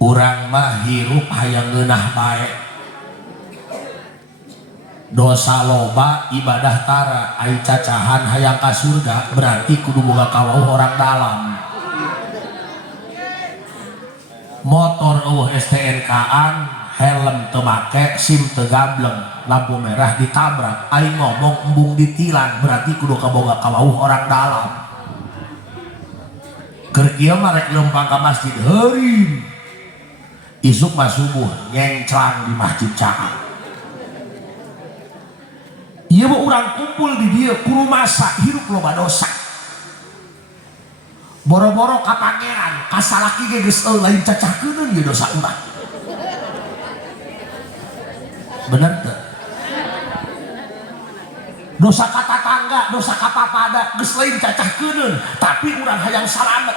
urang mah hirup hayang ngeunah bae, dosa loba ibadah tara, ai cacahan hayang ka surga, berarti kudu boga kawauh orang dalam. Motor eueuh STNK-an, helm teu make, SIM teu gableng, lampu merah ditabrak, ai ngomong embung ditilang, berarti kudu kaboga kawauh orang dalam. Keur kieu mah rek leumpang ka masjid heureum, isuk mah subuh nyenclang di masjid Caang. Ieu mah urang kumpul di dieu kudu masa hirup loba dosa. Boro-boro ka pangeran, ka salaki ge geus lain cacahkeun ieu dosa urang. Bener teu? Dosa ka tatangga, dosa ka papada geus lain cacahkeun, tapi urang hayang salamet.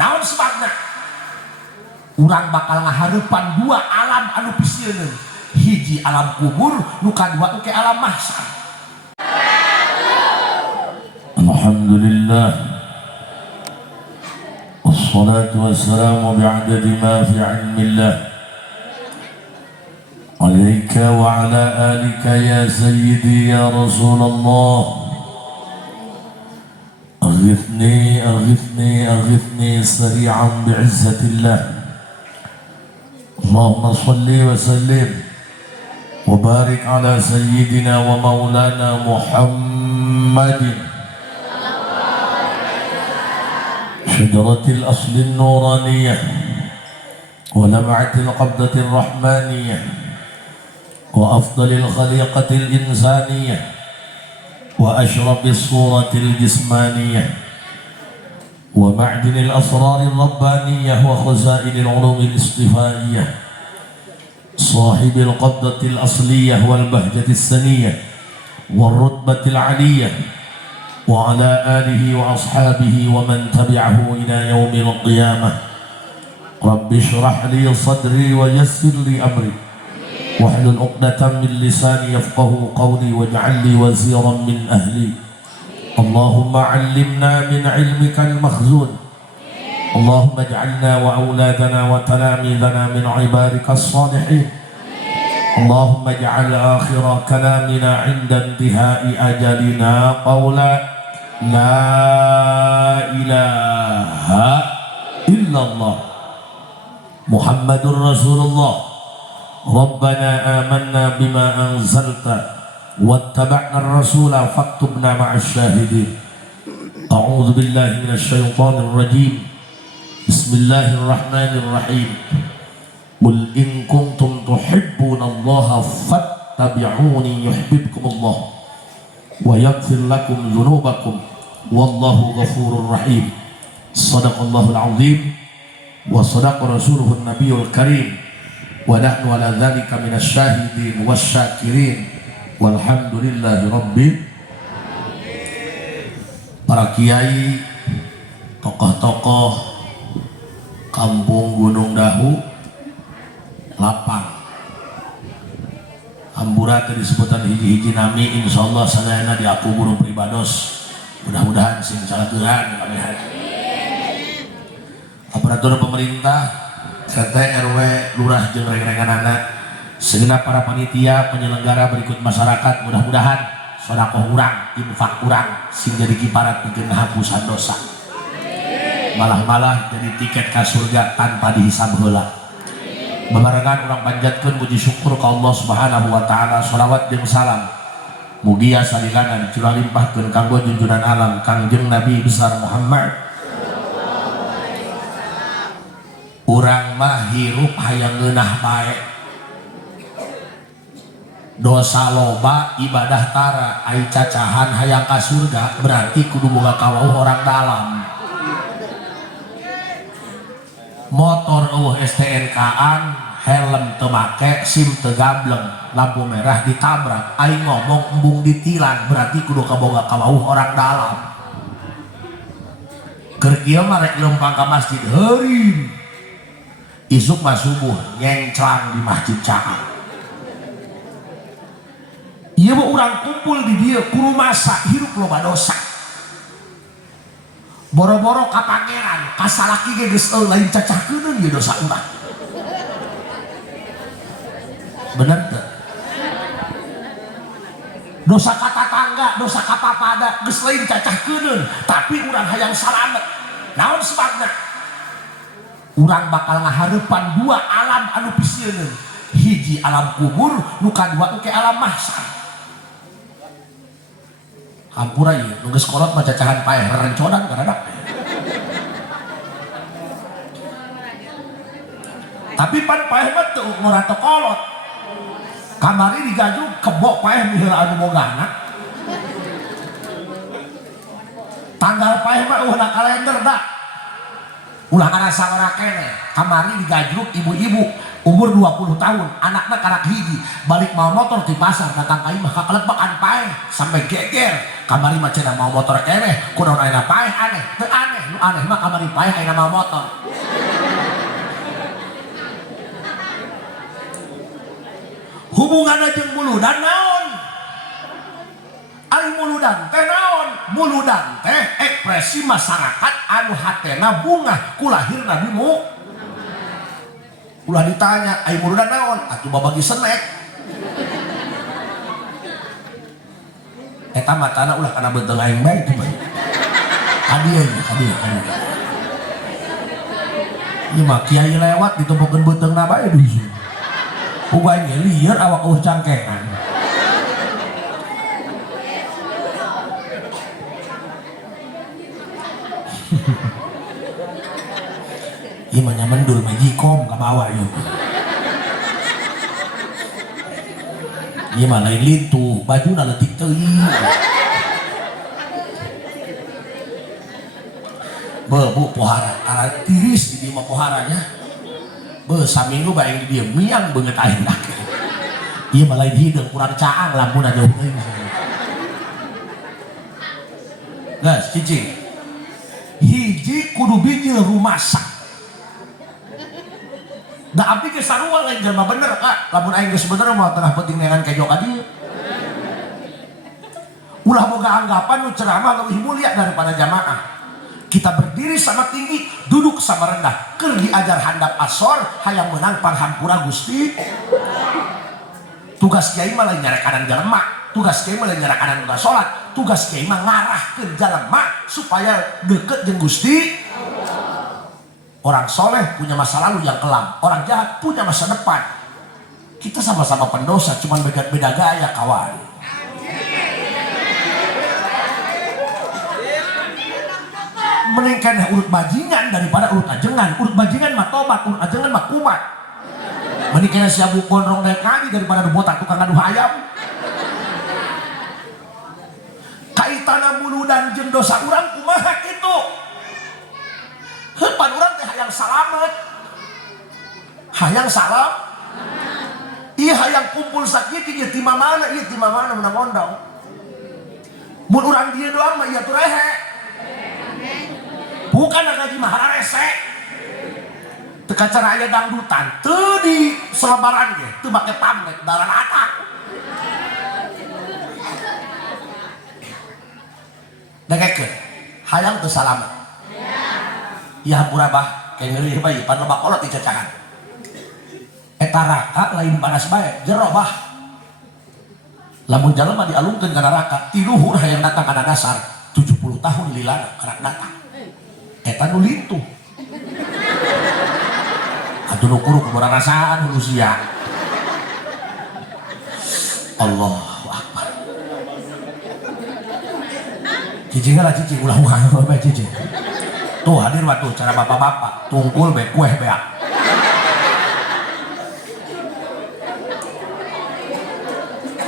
Naon sebabna? Urang bakal ngahareupan dua alam anu pisieun, hiji alam kubur, nu kadua ke alam mahsyar. Alhamdulillah, wassalatu wassalamu bi'adadi ma fi ilmillah, alaika wa ala alika ya sayyidi ya Rasulullah. أغثني أغثني أغثني سريعا بعزة الله. اللهم صل وسلم وبارك على سيدنا ومولانا محمد شجرة الأصل النورانية ولمعة القبضة الرحمانية وأفضل الخليقة الإنسانية وأشرف الصورة الجسمانية ومعدن الأسرار الربانية وخزائن العلوم الاصطفائية صاحب القبضة الأصلية والبهجة السنية والرتبة العلية وعلى آله وأصحابه ومن تبعه إلى يوم القيامة. رب اشرح لي صدري ويسر لي أمري واحلل عقدة من لساني يفقه قولي واجعل لي وزيرا من أهلي. اللهم علمنا من علمك المخزون. اللهم اجعلنا وأولادنا وتلاميذنا من عبادك الصالحين. اللهم اجعل آخر كلامنا عند انتهاء أجلنا قولا لا إله إلا الله محمد رسول الله. ربنا آمنا بما أنزلت واتبعنا الرسول فاكتبنا مع الشاهدين. أعوذ بالله من الشيطان الرجيم. بسم الله الرحمن الرحيم. قل إن كنتم تحبون الله فاتبعوني يحببكم الله ويغفر لكم ذنوبكم والله غفور رحيم. صدق الله العظيم وصدق رسوله النبي الكريم ونحن على ذلك من الشاهدين والشاكرين walhamdulillahi rabbil. Para kiai, tokoh-tokoh kampung Gunung Dahu lapang hambura tadi sebutan hiji-hiji nami, insyaallah sadayana di aku gunung pribados, mudah-mudahan sing salageran kami hari aparatur pemerintah RT RW lurah jeung reng-renganana, segenap para panitia penyelenggara berikut masyarakat, mudah-mudahan sedekah urang, infak urang sing jadi kiparat pikeun hapusan dosa, malah-malah jadi tiket ka surga tanpa dihisab heula. Babarengan urang panjatkeun puji syukur ka Allah Subhanahu wa taala, shalawat jeung salam mugi salilana dicurah limpahkeun kanggo junjungan alam Kangjeng Nabi besar Muhammad. Urang mah hirup hayang ngeunah bae, dosa loba ibadah tara, ai cacahan hayang ka surga, berarti kudu boga kawauh orang dalam. Motor eueuh STNK-an, helm teu make, SIM teu gableng, lampu merah ditabrak, ai ngomong embung ditilang, berarti kudu kaboga kawauh orang dalam. Keur kieu mah rek leumpang ka masjid heureum, isuk mah subuh nyenclang di masjid Caang. Ieu mah urang kumpul di dieu kudu masa hirup loba dosa. Boro-boro ka pangeran, ka salaki ge geus lain cacahkeun ieu dosa urang. bener tuh. Dosa kata tangga, dosa kapapada geus lain cacahkeun, tapi urang hayang salamet. Naon sebabna? Urang bakal ngahareupan dua alam anu pisieun. Hiji alam kubur, nu kadua teh alam mahsyar. Hampura ieu nu geus kolot mah cacahan paeh rerencodan kadadak. Tapi pan paeh mah teu ngora teu kolot. Kamari digajuk kebok paeh miheula anu bogana. Tanggal paeh mah eueuh kalender dah. Ulah ngarasa ora keneh. Kamari digajuk ibu-ibu umur 20 tahun, anaknya karak hiji, balik mau motor di pasar, datang ka imah kakelepakan paeh sampai geger. Kamari mah cenah mau motor keneh, kunaon ayeuna paeh aneh. Teu aneh, nu aneh mah kamari paeh ayeuna mau motor. Hubunganna jeung muludan naon? Ari muludan teh naon? Muludan teh ekspresi masyarakat anu hatena bungah kulahirna bimu. Ulah ditanya, ai muludan naon? Atuh babagi senek. Eta matana ulah kana beuteung aing bae teh. Hadiah. Ieu mah kiai lewat ditumpukeun beuteungna bae dusu. Puganya liar awak cangkengan. Ieu mah mendul majikom ka bawah ieu. Ieu mah lain lintu, bajuna leutik teuing. Bu pohara, tiris di dieu mah poharanya. Saminggu bae di dieu miang beungeut ayeuna. Ieu mah lain hideung kurang caang lampuna jauh teuing. Gas cicing. Hiji kudu bijil rumasak. Da abdi ge sarua lain jelema bener Kak. Lamun aing geus bener mah tengah penting neangan kejo ka dieu. Ulah boga anggapan nu ceramah leuwih mulia daripada jamaah. Kita berdiri sama tinggi, duduk sama rendah. Keur diajar handap asor, hayang menang panghampura Gusti. Tugas kiai mah lain nyarekanan jelema, tugas kiai mah lain nyarekanan tugas salat, tugas kiai mah ngarahkeun jelema supaya deukeut jeung Gusti. Orang soleh punya masa lalu yang kelam, orang jahat punya masa depan. Kita sama-sama pendosa, cuman beda gaya kawan. Meningkan urut bajingan daripada urut ajengan. Urut bajingan mah tobat, urut ajengan mah kumat. Meningkan siabu gondrong naik kali daripada botak tukang aduh ayam. Kaitana muludan jeung dosa urang kumaha kitu? Heupan urang teh hayang salamet. Hayang salam. Ieu hayang kumpul sakitu ieu ti mamana, ieu ti mamana menang ondong. Mun urang dieu doang mah ieu teu rehe. Bukan ngaji mahara rese. Teka cara aya dangdutan teu di selebaran ge teu make pamlet daran atak. Dengekeun hayang teu salamet. Ya hampura bah kayak ngeureun bae pan loba kolot di cacahan. Eta raka lain panas bae jero bah. Lamun jalema dialungkeun ka neraka ti luhur hayang datang kana dasar 70 tahun lilana karak datang. Eta nu lintu. Atuh nu kuruk kumaha rasaan nu sia. Allahu Akbar. Cicing lah cicing ulah bae cicing. Tuh hadir waktu cara bapak-bapak tungkul be kueh beak.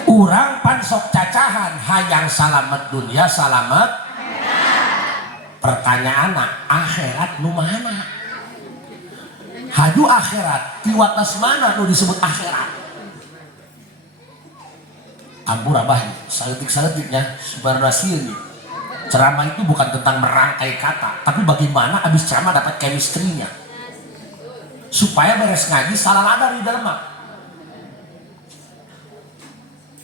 Urang pan sok cacahan hayang salamet dunia salamet. Pertanyaan akhirat nu mana? Haju akhirat di watas mana nu disebut akhirat? Ampun abah saletik-saletiknya sebenarnya sieun. Ceramah itu bukan tentang merangkai kata, tapi bagaimana abis ceramah dapat chemistry-nya. Supaya beres ngaji salah ladar di dalam.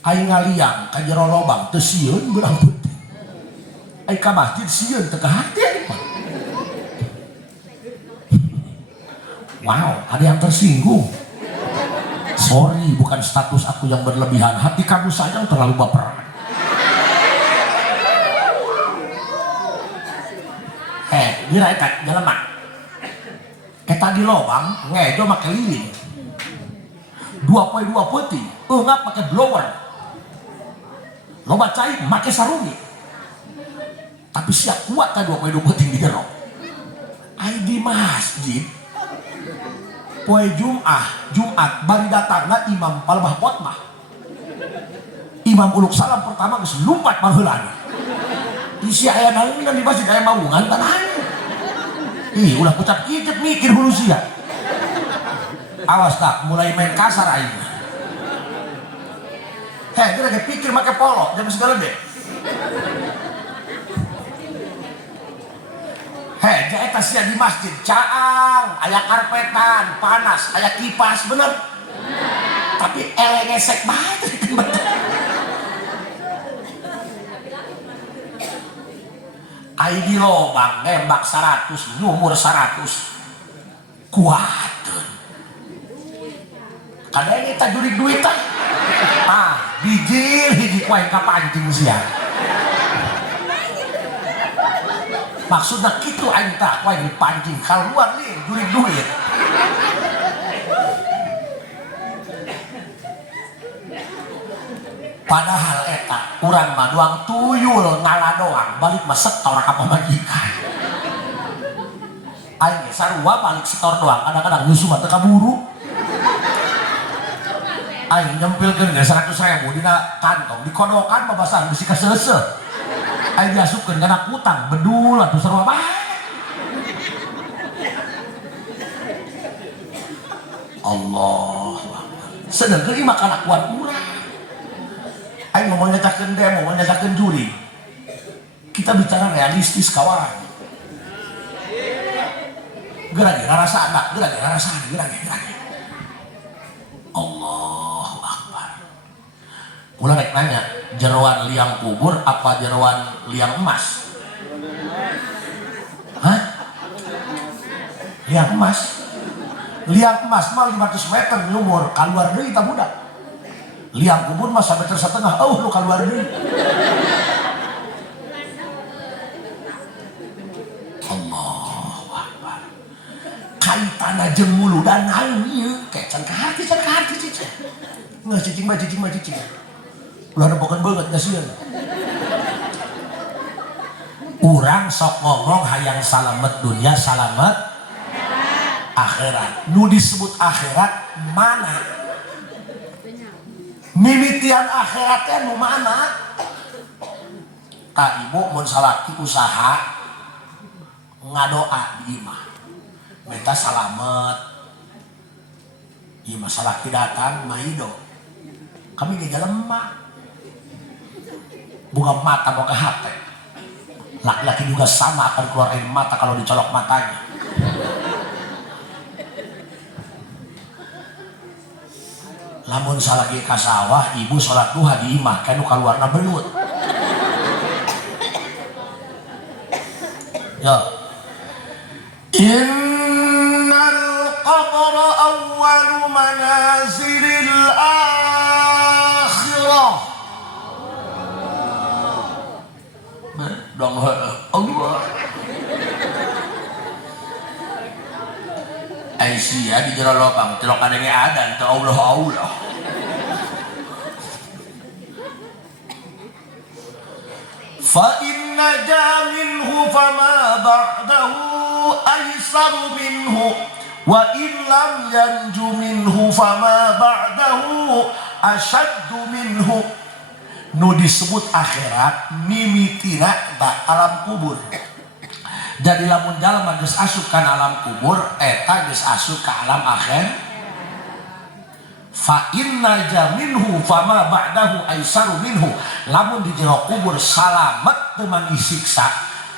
Aing ngaliang ka jero lobang teu sieun beurang putih. Ai ka masjid sieun teu ka hati aya mah. Wow, ada yang tersinggung. Sorry, bukan status aku yang berlebihan, hati kamu saja yang terlalu baperan. Dira eta jelema eta di lobang ngejo make lilin 2 peuting eungap make blower loba cai make sarungi tapi siap kuat ta 2 peuting di jero ai di masjid poe Jumat bari datangna imam palbah khotbah imam uluk salam pertama geus lumpat baheulana isi aya naon di masjid aya maungan tanah. Ulah pucat kicet mikir hulu sia. Awas tak mulai main kasar aing. Dia lagi pikir make polo jam segala deh. Dia eta sia di masjid caang, aya karpetan, panas, aya kipas bener. Tapi ngesek banget. Ai di lobang nembak 100 nyumur 100 kuateun kada ini tak jurig duit tah bijil hiji kuaing ka pancing sia maksudna kitu aing tah kuaing dipancing kaluar nih jurig duit padahal eta urang mah doang tuyul ngala doang balik mah setor ka pamajikan aing ge sarua balik setor doang kadang-kadang nyusu mah teu kaburu aing nyempilkeun ge 100.000 dina kantong dikodokan babasan bisi ka seuseuh aing diasupkeun kana kutang bedul atuh sarua bae Allah sedeng deui mah kana kuat urang aing mau nyatakan demo, mau nyatakan juri. Kita bicara realistis kawan. Gerage ngarasa anak, gerage ngarasa anak, gerage. Allahu Akbar. Ulah rek nanya, jeroan liang kubur apa jeroan liang emas? Hah? Liang emas? Liang emas mah 500 meter nyumur, kaluar deui ta budak. Liang kubur mah 1,5 meter lu keluar deui Allahu Akbar kaitana jeung muludan naon ieu kayak can ka hati cicing nggak cicing mah ulah nempokeun beungeut geus sieun urang sok ngomong hayang salamet dunia salamet akhirat nu disebut akhirat mana mimitian akhiratnya nu mana? Kak ibu mun salaki usaha ngadoa di imah minta salamet ieu mah salaki datang maido kami ge jelema buka mata boga hate laki-laki juga sama akan keluar air mata kalau dicolok matanya lamun salagi ka sawah ibu salat duha di imah kanu kaluarna belut ya innal qabra awwalu manazilil akhirah dong Allah Aisyah di jero lobang telok kadenge adan teu Allah fa inna minhu fama ba'dahu aysaru minhu wa in lam yanju minhu fama ba'dahu ashaddu minhu nu disebut akhirat mimitina da alam kubur jadi lamun jalma geus asup kana alam kubur eta geus asup ka alam akhir fa inna minhu fama ba'dahu aisaru minhu lamun di jero kubur salamet teu manggi siksa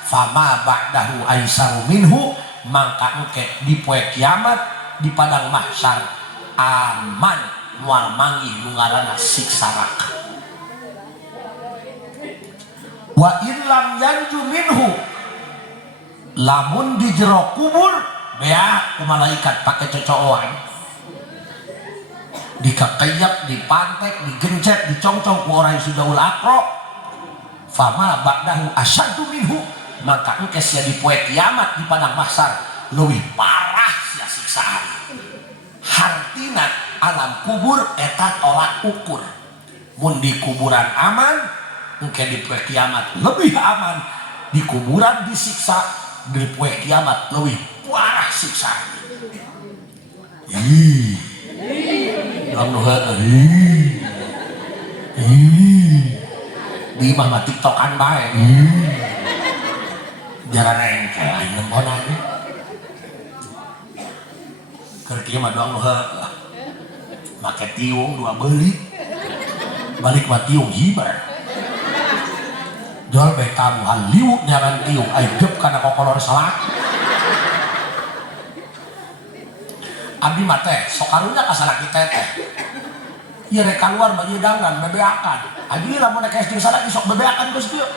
fama ba'dahu aisaru minhu mangka engke di poe kiamat di padang mahsyar aman moal manggih nu ngaranna siksa neraka wa in lam yanju minhu lamun di jero kubur bea ku malaikat pake cocokan dikekeyep, dipantek, digencet, dicongcong ku orang yang sudah ulakro fama ba'dahu asyaddu minhu, maka engke sia di poe kiamat di padang mahsyar leuwih parah sia siksaan. Hartina alam kubur eta tolak ukur, mun di kuburan aman engke di poe kiamat lebih aman, di kuburan disiksa, di poe kiamat leuwih parah siksaan. Di imah mah tiktokan bae jarang engkel aing nembonan keur kieu mah doang nu make tiung dua balik mah tiung hibar jual bae tamu haliu nyaran tiung aijep kana kokolor salak abdi mah teh sok karunya ka salaki teh ieu rek kaluar mah ieu dangan bebeakan abdi lamun rek SD salaki sok bebeakan geus kieu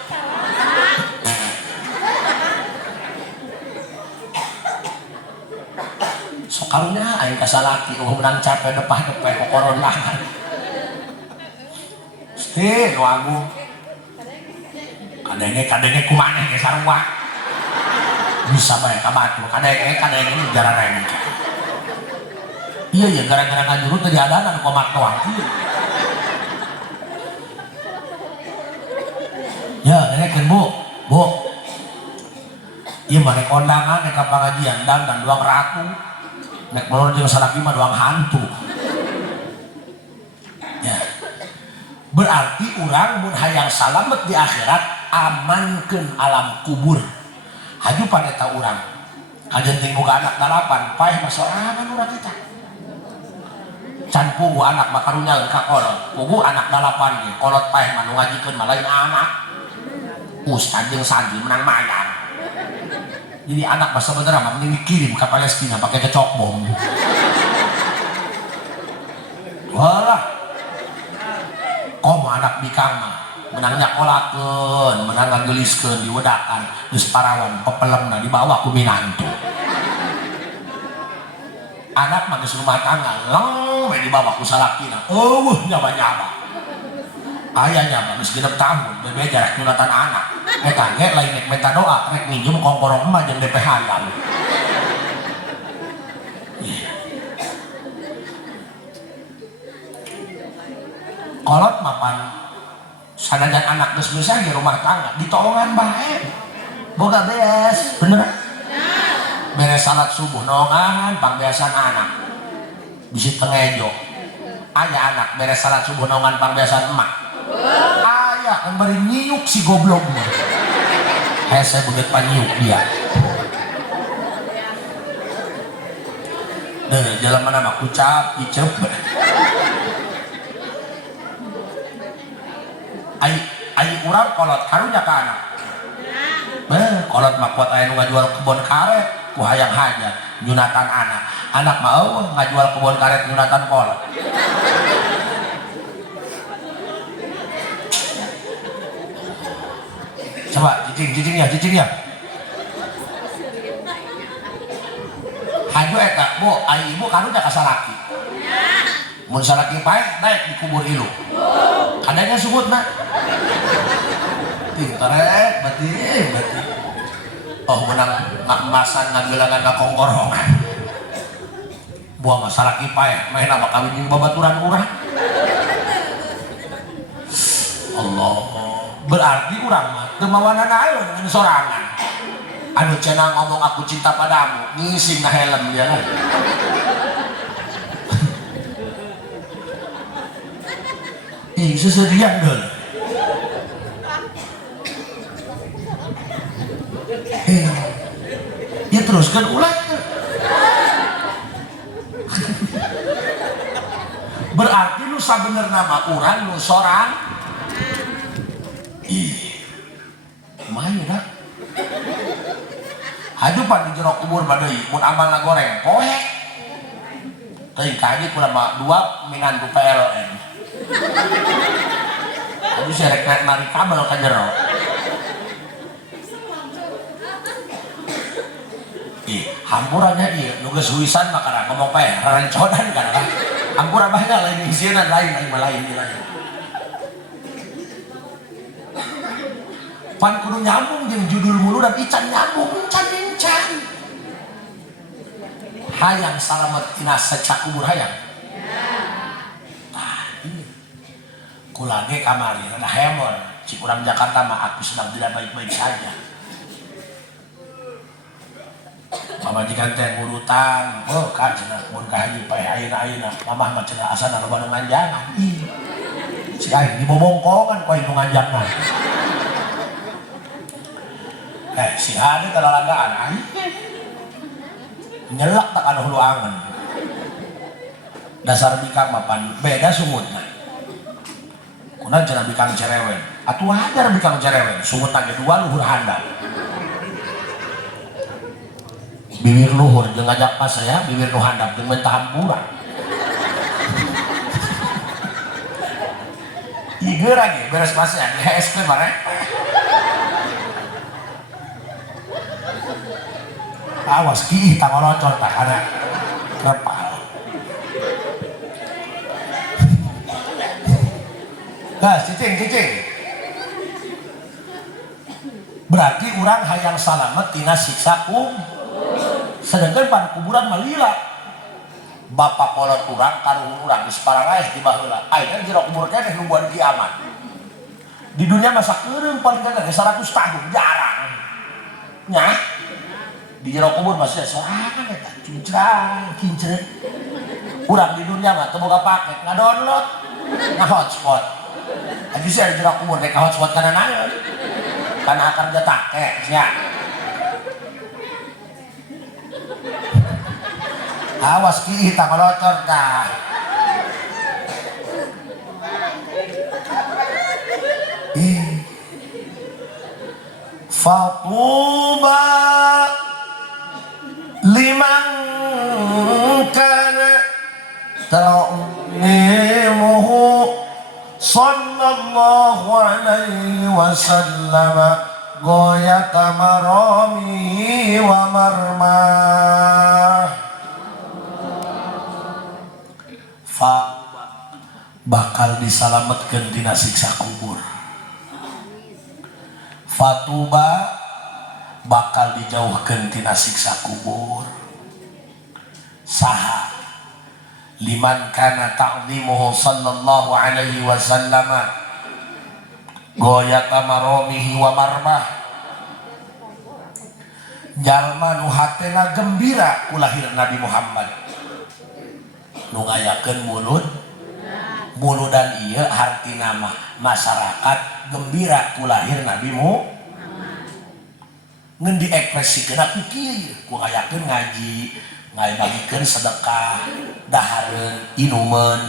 sok karunya aing ka salaki menang capek depah-depah kokoron langan teh nu agung kadenge kumaneh ge sarua bisa bae ka batu kadenge jarang engkel. Iya gara-gara ngajurut tadi adanan komak doang ya dengekeun bu ieu mah rek kondangan rek ka pangajian dan doang ratu nek molor jeung salaki mah doang hantu ya berarti urang mun hayang salamet di akhirat amankeun alam kubur hajupan eta urang kajenting boga anak 8 paeh mah sorangan urang kita can pugu anak makarunya ka kolot pugu anak 8 ge kolot paeh mah nu ngajikeun mah lain anak ustad jeung santri menang mayar jadi anak mah sabenerna mah mending dikirim ka Palestina pakai kecok bom walah komo anak bikang mah menang nyakolakeun menang ngageuliskeun diwedakan geus parawan pepelemna dibawa ku minantu anak mah geus rumah tangga leng we dibawa ku salakina eueuh nyaba-nyaba aya nyaba geus 6 tahun bebe jarak nyunatan anak eta ge lain nek minta doa rek minjem kongkorong emak jeung DP hayam kolot mapan sanajan anak geus bisa di rumah tangga ditolongan bae boga beres bener beres salat subuh nongan pangbiasan anak bisi tengejo aya anak beres salat subuh nongan pangbiasan emak aya kan bari nyiuk si goblok mah hese beungeut panyiuk dia jalan mana mah kucap icep ai urang kolot karunya ka anak kolot mah kuat aya nu ngajual kebon karet ku hayang hajat nyunatan anak mah eueuh ngajual kebon karet nyunatan kolot coba cicingnya haju eta bu ai ibu karunya ka salaki mun salaki paeh naik di kubur ilu kadangnya subutna pinterek berarti oh menang emasan ngageulangan ngakongkorongan buah masalah kipaeh main apa kawin jeung babaturan urang Allah berarti urang mah teu mawanana aya dengan sorangan anu cenah ngomong aku cinta padamu ngising na helm dia lah ih seserian deul ya teruskan ulang berarti lu sabener nama urang lu sorang main dah hajupan di jero kubur badai mun amalna goreng poe teuing kaji kula mah 2 minantu PLN habis rek narik kabel ka jero hampurannya iya nu geus huisan mah kana ngomong pae rarancodan kana Ampura bahaya lain isinan lain. Pan kudu nyambung jeung judul mulu dan ican nyambung encan. Hayang salamet tina secak kubur hayang. Kulage kamari rada hemor. Cik urang Jakarta mah aku sedang tidak baik-baik saja. Pamajikan teh urutan, oh kan cenah mun ka haji pae ayeuna mamah mah cenah asana loba nu nganjangan. Si aing dibobongkongan ku aing nu nganjangan. Si hade talalagaan aing. Nyelak tak kana hulu angen. Dasar bikang mah pan beda sumutna. Kuna cenah bikang cerewen. Atuh wajar bikang cerewen, sumutna ge dua luhur handap. Bibir luhur jeung ngajak pas saya, bibir nu handap jeung mentah hampura. Ieu lagi beres pasnya di HSP mare. Awas ki tangolocor tah kana repal. Nah, cicing. Berarti urang hayang salamet tina siksa sedangkan pan kuburan malila bapak kolot urang karuhun urang geus pararaes di baheula ayeuna jero kubur keneh nungguan kiamat di dunia masa keureum paling gana 100 tahun jarang nya di jero kubur masih sorangan eta kincret urang di dunia mah teu boga paket ngadownload ngahotspot aja sih di jero kubur rek hotspot kana naon kana akan jatake nya. Awas ki tangolocor dah. Fatuba liman kana ta'limuhu sallallahu alaihi wasallam ghayata maramihi wa marmah. Bakal disalametkeun tina siksa kubur. Fatuba bakal dijauhkeun tina siksa kubur. Saha liman kana ta'zimuhu sallallahu alaihi wasallam ghayata maramihi wa marmah. Jalma nu hatena gembira ku lahir Nabi Muhammad. Nu ngayakeun muludan ieu hartina mah masyarakat gembira ku lahir Nabi Muhammad. Ngeun diekspresikeun ku kieu ku ngayakeun ngaji, ngabagikeun sedekah, dahareun, inumeun.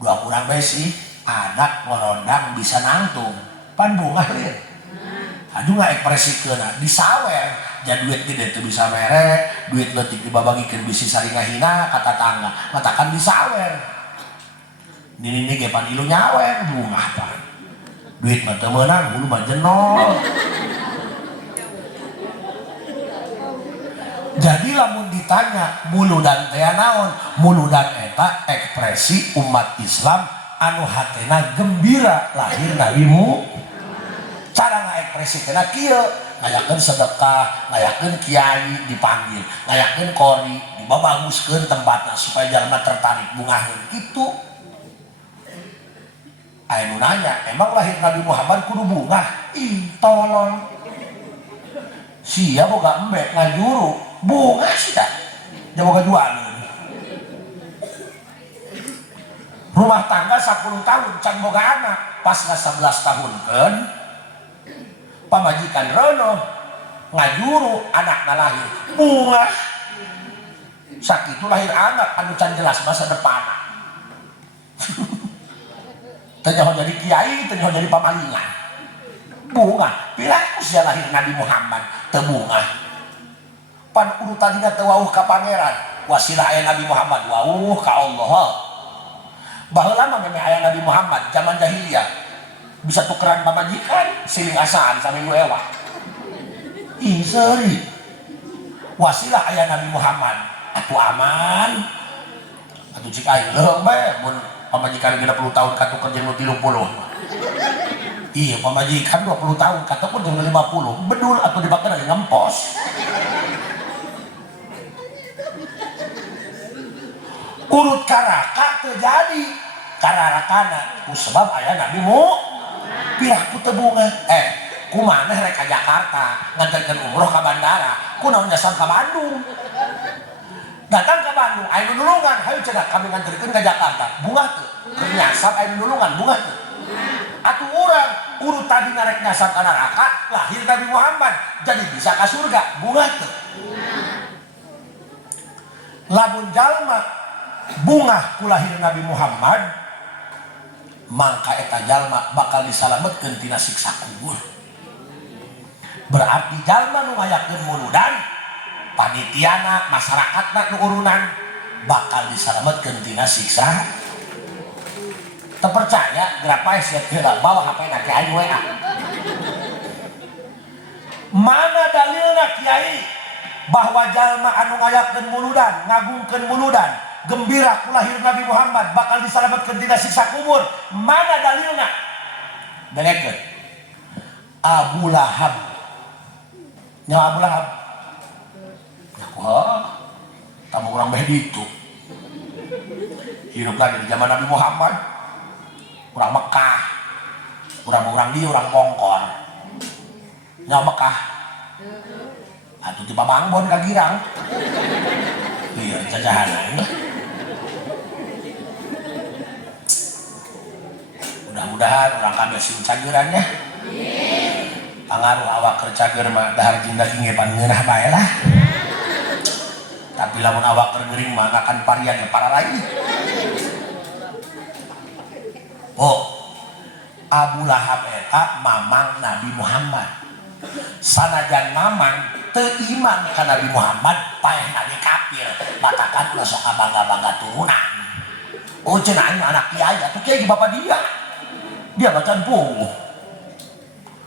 Dua kurang bae sih anak ngorondang bisa nangtung pan bunga lieu. Adu ngaekspresikeun disawer. Ja duit gede teu bisa mere, duit leutik dibabagikeun bisi saringahina ka tatangga, matakan disawer. Nini ge pan ilu nyawer bungah pan. Duit mah teu meunang, hulu mah jenol. Jadi lamun ditanya muludan teh naon? Muludan eta ekspresi umat Islam anu hatena gembira lahir Nabi Muhammad. Cara ngaekspresikeun kieu, ngayakeun sedekah, ngayakeun kiai dipanggil, ngayakeun qori, dibabaguskeun tempatna supaya jalma tertarik bungaheun kitu. Aya nu nanya, emang lahir Nabi Muhammad kudu bunga? Ih, tolol. Sia boga embek ngajuru, bunga sia. Da boga jualan. Rumah tangga 10 tahun can boga anak, pas 11 tahun kan pamajikan reno ngajuru anakna lahir bunga. Sakitu lahir anak anu can jelas masa depan. Tanya jadi kiai, tanya jadi pamalingan. Bunga, pilaku sia lahir Nabi Muhammad teu bunga. Pan urutan dina teu wauh ka pangeran, wasilah aya Nabi Muhammad wauh ka Allah. Baheula mah memeh aya Nabi Muhammad zaman jahiliyah. Bisa tukeran pamajikan, siling asaan sambil lewat. Ih, seri. Wasilah aya Nabi Muhammad, atuh aman. cik aing lembe mun pamajikan 30 tahun katuker jeung 30. Iya pamajikan 20 tahun katuker jeung 50. Bedul atuh dibakar lagi ngempos. Urut karaka terjadi kararakana sebab aya Nabi mu pirah ku tebunga kumaneh rek ka Jakarta ngajakeun umroh ka bandara kunaon nyasar ka Bandung datang ke Bandung aya nulungan hayu cenah kami nganterkeun ka Jakarta bunga teu keur nyasar aya nulungan bunga teu atuh urang urut tadi rek nyasar ka neraka lahir Nabi Muhammad jadi bisa ka surga bunga teu lamun jalma bunga ku lahir Nabi Muhammad mangka eta jalma bakal disalametkeun tina siksa kubur berarti jalma nu ngayakeun muludan panitiana masyarakatna nu urunan bakal disalametkeun tina siksa teu percaya gerapa siat heula bawa HP na Kiai WA mana dalilna Kiai bahwa jalma anu ngayakeun muludan ngagungkeun muludan gembira ku lahir Nabi Muhammad bakal disalametkeun tina siksa kubur mana dalilna dengekeun Abu Lahab nyawa Abu Lahab wah tamu urang bae ditu hirup lagi di zaman Nabi Muhammad urang Mekah urang dieu urang Kongkor nyawa Mekah atuh ti Pabangbon ka girang iya jajahan mudah-mudahan orang kabeh sing cagerannya pangaruh awak keur cager mah dahar jeung daging ge pan ngeunah bae lah tapi lamun awak keur geuring mah akan parian ge para lain oh Abu Lahab eta mamang Nabi Muhammad sanajan mamang teu iman ka Nabi Muhammad paeh Nabi kafir batakan ulah sok bangga-bangga turunan oh cenah anak kiai atuh kiai bapak dia bacaan punguh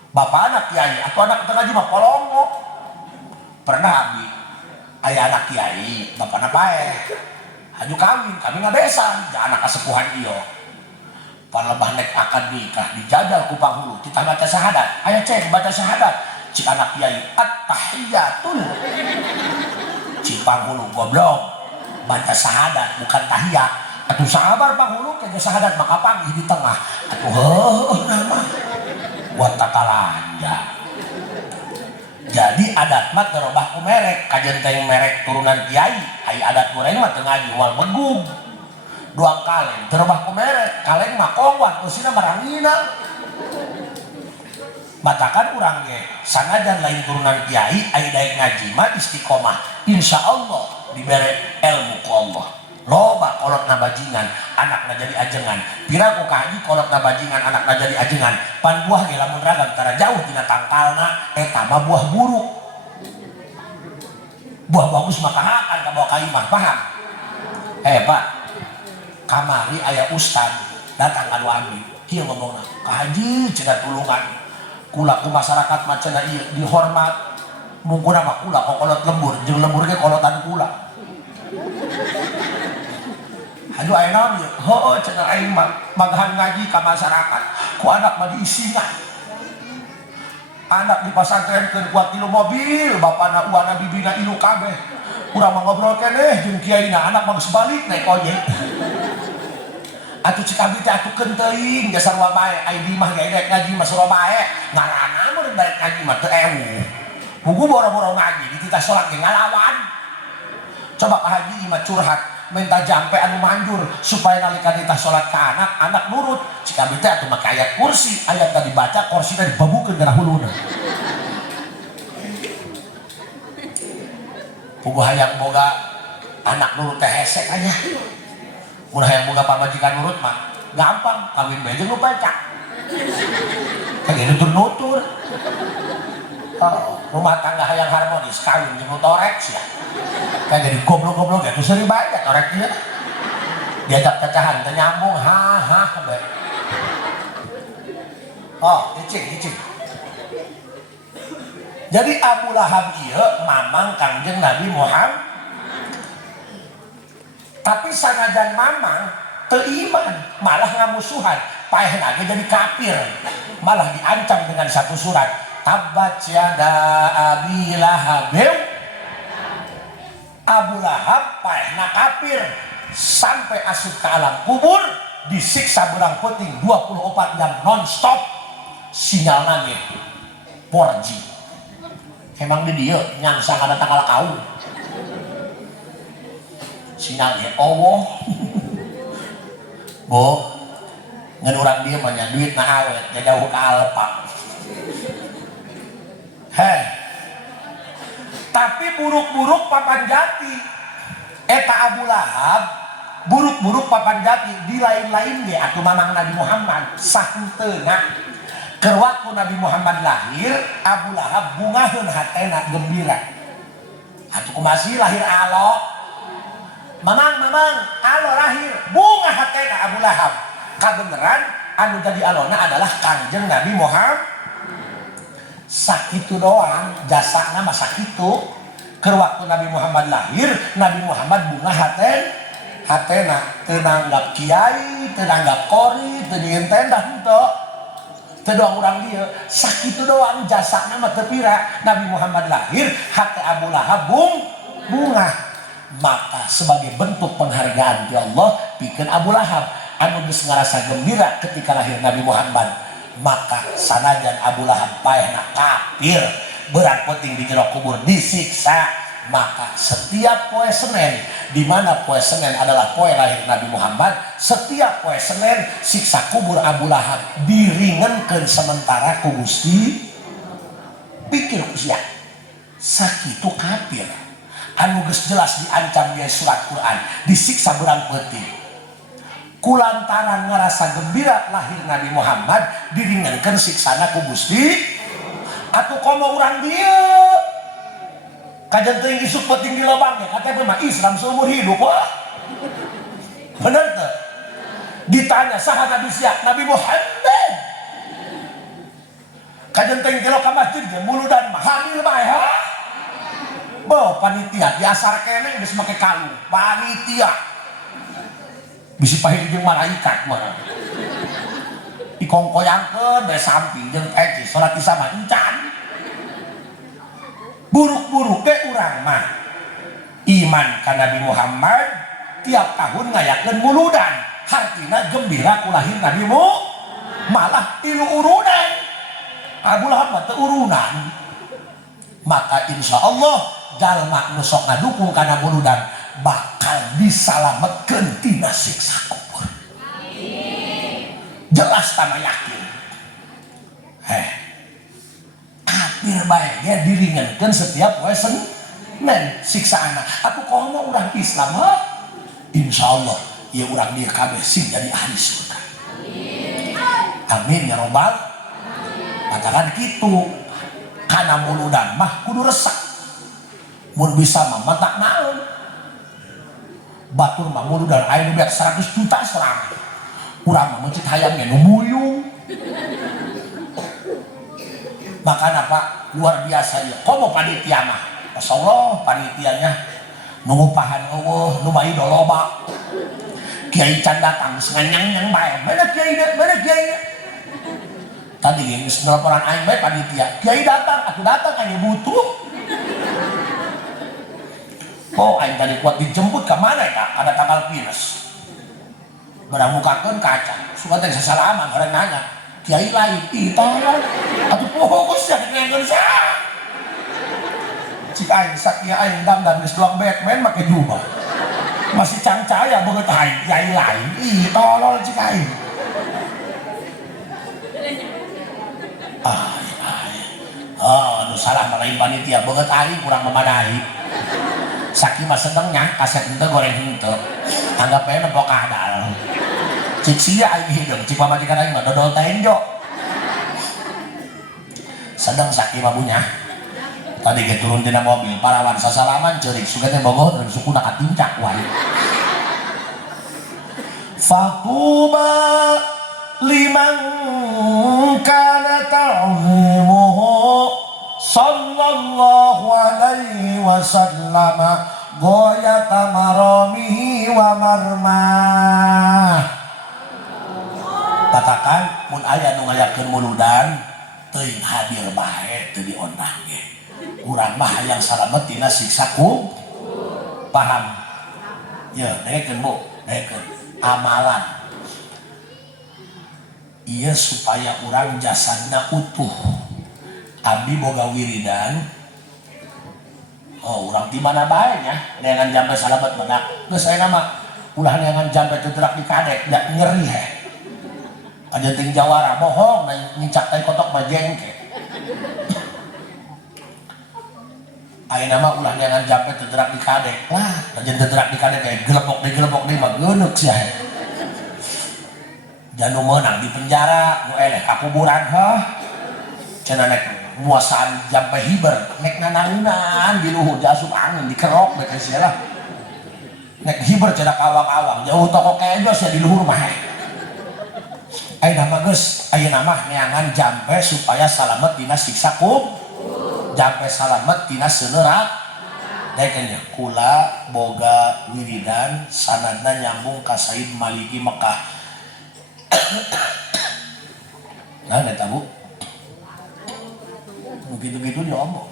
bapak anak kiai atau anak ngaji mah polongo pernah abi aya anak kiai bapana bae haju kawin kami ngabesan ja anak kasepuhan ieu palebah nek akad nikah dijajal ku panghulu titah baca syahadat aya cek baca syahadat cik anak kiai at-tahiyatul cik panghulu goblok baca syahadat bukan tahiyat atuh sabar panghulu kaya syahadat maka panggih di tengah atuh heuh nama buat takalanja jadi adat mah terobah ku merek kajenteng merek turunan kiai ai adat urang mah teu ngaji wal begug doang kaleng terobah ku merek kaleng mah kongwan usina marangina batakan urang ge sanajan lain turunan kiai ai daek ngaji mah istiqomah insyaallah dibere ilmu ku Allah loba kolotna bajingan anakna jadi ajengan piraku ka haji kolotna bajingan anakna jadi ajengan pan buah ge lamun ragam tara jauh tina tangkalna eta mah buah buruk buah bagus mah kahakan ka bawa ka imah paham Pak kamari aya ustad datang anu abi ieu ngomongna ka haji cenah tulungan kula ku masyarakat mah cenah ieu dihormat mungkuna mah kula kolot lembur jeung lembur ge kolotan kula aduh aya naon ieu heueuh cenah aing mah magahan ngaji ka masyarakat ku anak mah diisingan anak dipasantrenkeun ku tilu mobil bapana uana bibina ilu kabeh urang mah ngobrol keneh jeung kiaina anak mah geus balik naik ojek atuh cik abdi teh atukeun teuing geus sarua bae ai di mah ge daek ngaji mah sarua bae ngaranna mun daek ngaji mah teu ewu pugu boro-boro ngaji di titah salat ge ngalawan coba ka haji mah curhat minta jampe anu manjur supaya nalika ditah salat ka anak nurut cik abdi teh atuh make ayat kursi ayat tadi baca kursina dibabukeun kana huluna pugu hayang boga anak nurut teh hesek anya mun hayang boga pamajikan nurut mah gampang kawin bae jeung nu pecak kage nutur-nutur rumah tangga hayang harmonis kawin jeung nu torek sia kan jadi goblok-goblok ya tuh sering banyak orang dia diajak cacahan teu nyambung ha bae oh cicing jadi Abu Lahab ieu mamang kangjeng Nabi Muhammad Tapi sanajan mamang teu iman, malah ngamusuhan, paehna ge jadi kafir. Malah diancam dengan satu surat, tabbat yada abi lahab. Abu Lahab paehna kafir sampai asup ke alam kubur, disiksa berang penting 24 jam non-stop, sinyal nage 4G. Emang di dia nyangsang ada tanggal kau sinyalnya Allah. Bo ngan orang dia banyak duit na awet jauh ke alpak. Tapi buruk-buruk papan jati eta Abu Lahab, buruk-buruk papan jati di lain-lain ge atuh manang Nabi Muhammad sahenteuna. Keur waktu Nabi Muhammad lahir, Abu Lahab bungaheun hatena gembira. Atuh kumasih lahir alo. Mamang alo lahir, bunga hatena Abu Lahab. Kabeneran anu jadi alona adalah Kangjeng Nabi Muhammad. Sakitu doang, jasana mah sakitu. Keur waktu Nabi Muhammad lahir, Nabi Muhammad bunga hatena teu nanggap kiai, teu nanggap qori, teu nyieun tenda henteu. Teu doang urang dieu, sakitu doang jasana mah teu pira. Nabi Muhammad lahir, hate Abu Lahab bunga. Maka sebagai bentuk penghargaan di Allah pikeun Abu Lahab anu geus ngarasa gembira ketika lahir Nabi Muhammad, maka sanajan Abu Lahab paehna kafir berang penting di jero kubur disiksa, maka setiap poe Senin, di mana poe Senin adalah poe lahir Nabi Muhammad, setiap poe Senin siksa kubur Abu Lahab diringankeun sementara ku Gusti. Pikir usia sakitu kafir anu geus jelas diancam di surat Quran, disiksa berang penting kulantaran ngerasa gembira lahir Nabi Muhammad diringankan siksana ku Gusti. Atuh komo urang dia kajen teuing isuk penting di lobangnya katanya mah Islam seumur hidup. Wah bener tuh. Ditanya saha Nabi sia, Nabi Muhammad. Kajen teuing kelo ka masjid ge muludan mah hamil bae ha. Bo panitia diasar keneh geus make kalung panitia bisi pahit jeung malaikat mah dikongkoyangkeun bae samping jeung eci salat isya mah encan. Buruk-buruk teh urang mah iman ka Nabi Muhammad tiap tahun ngayakeun muludan, hartina gembira ku lahir Nabi malah ilu urunan. Abu Lahab mah teu urunan. Maka insya Allah jalma nu sok ngadukung kana muludan bakal disalametkeun tina siksa kubur. Jelas tama yakin. Kafir bae ge diringankeun setiap poe Senin siksaana. Atuh komo urang Islam ha? Insyaallah ieu urang dieu kabeh sing jadi ahli surga. Amin ya robbal. Katakan kitu kana muludan mah kudu resep. Mun bisa mah mantak naon. Batur mah muludan aya nu 100 juta serang. Urang mah mencit hayam ge nu buyung. Makana Pak luar biasa ya. Komo panitia mah. Masyaallah panitianya nu ngupahan eueuh, nu mah idol loba. Kiai can datang nganyang-nyang bae. Mana kiai na? Mana kiai na? Tadi geus nelponan aing bae panitia. Kiai datang, aku datang aya butuh. Oh, aing tadi kuat dijemput ke mana ya? Ada tanggal pinus. Barang mukakeun kaca. Suka teh sasalaman orang nanya. Kiai lain, ih tolong. Atuh fokus ya ngengkeun saha. Cik aing sakieu aing dandan geus doang Batman make jubah. Masih cangcaya beungeut aing kiai lain. Ih tolol cik aing. Anu salah malain panitia beungeut aing kurang memadai. Saki mah senengnya kaset henteu goreng henteu anggap bae nepok kadal cik sia aing hideung cik pamajikan aing mah dodol tenjo sedeng saki mah bunya tadi ge turun tina mobil parawan sasalaman ceurik suga teh bogoh dan sukuna katincak wae fatuba liman kana ta'zimuhu sallallahu alaihi wasallam goya tamaromihi wa marmah. Katakan mun aya nu ngayakeun muludan teuing hadir bae teu diondang ge. Urang mah hayang salamet tina siksa kubur. Paham? Ya, dengekeun Bu, dengekeun. Amalan ieu supaya urang jasadna utuh. Abdi boga wiridan. Oh, urang di mana bae nya, neangan jambe salamet menak. Geus aya nama ulah neangan jambe teu gerak di kadek, da nyeri he. Kajenting jawara bohong nyincak teh kotok mah jengke. Ayeuna mah ulah neangan jambe teu gerak di kadek. Lah, kajen teu gerak di kadek kayak gelepok deui mah geuneuk sia he. Janu meunang di penjara, nu eleh ka kuburan heuh. Cenah nek muasaan jampe hiber, nek nanangunan di luhur jasup angin dikerok bek sia lah. Nek hiber cenah kawang-awang, jauh toko keos ya di luhur mah. Ayeuna mah geus, ayeuna mah neangan jampe supaya salamet dina siksa kubur. Jampe salamet dina seunerak. Daekeun nya kula boga wiridan sanadna nyambung ka Said Maliki Mekah. Nah, eta Bu. Begitu-gitu diomong.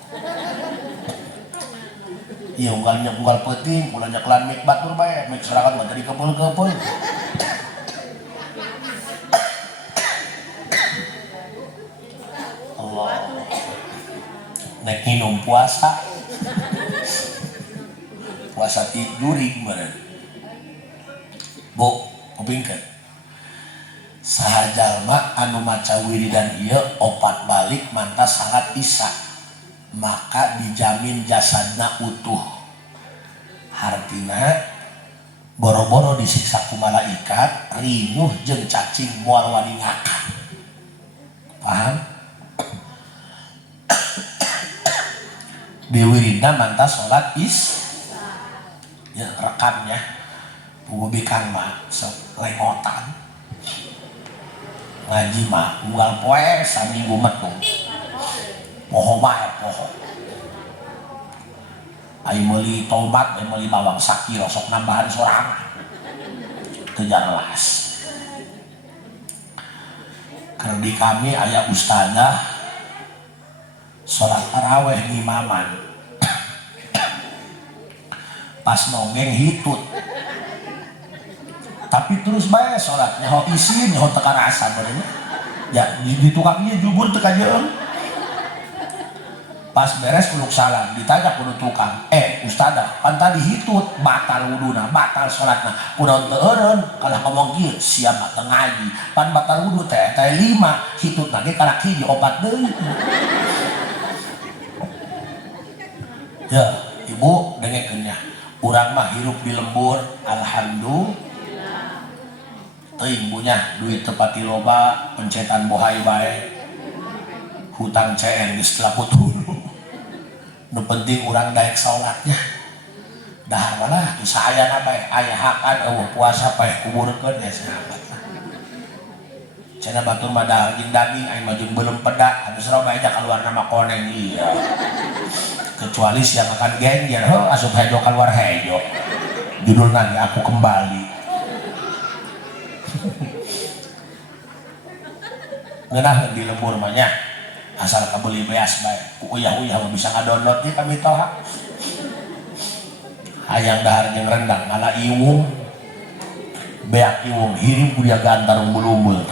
Iya unggal penting, ulah nyekelan mik batur bae, mik serakat mah tadi kepeul-kepeul. Allah. Nek minum puasa. Puasa tiduring meureun. Bu, kupingkeun. Saha jalma anu maca wiridan ieu opat balik manta salat isya maka dijamin jasadna utuh. Hartina boro-boro disiksa ku malaikat rinuh jeung cacing moal wani ngakan. Paham? Di wiridna manta salat ya rekamnya puguh bikang mah lengotan ngaji mah unggal poe saminggu metung poho bae poho ai meuli tobat ai meuli bawang sakira sok nambahan sorangan teu jelas. Keur di kami aya ustazah salat tarawih ngimaman pas nongeng hitut tapi terus bae salat nyaho isin nyaho teu karasa benernya ya di tukang ieu jubur teu kajeung pas beres uluk salam ditanya ku tukang ustazah pan tadi hitut batal wuduna batal salatna kunaon teu eureun kalah ngomong kieu sia mah teu ngaji pan batal wudu teh 5 hitutna ge kalak hiji opat deui. Ya ibu dengekeun nya urang mah hirup di lembur alhamdulillah teuing bunya duit teu pati loba pencetan bohai bae hutang CN geus laput hulu nu penting urang daek salatnya dahar lah saayana bae aya hakan eueuh puasa bae kuburkeun ya sahabat cenah batur mah daging aya mah jeung beuleum pedak anu sareng bae keluar nama koneng iya kecuali siang akan genjer asup hejo keluar hejo judulna aku kembali. Ngeunah di lembur mah nya asal kabeli beas bae ku uyah-uyah bisa ngadownload di kami toha hayang dahar jeung rendang ngala iwung beak iwung hirim ku dia gantar umbul-umbul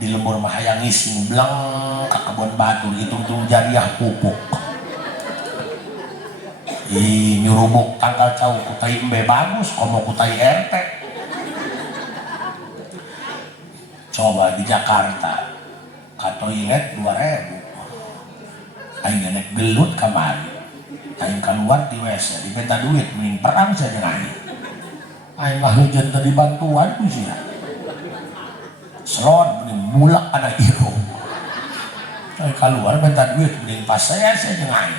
di lembur mah hayang ngising bleng ka kebon batu hitung-hitung jariah pupuk nyurubuk tanggal cau ku tai embe bagus komo ku tai erte. Coba di Jakarta ka toilet 2.000 aing naik gelut kamari aing keluar di WC dipenta duit mending perang saja aing mah hujan tadi bantuan ku sia selon mending mulak anak irung aing keluar minta duit mending pas saya jeung aing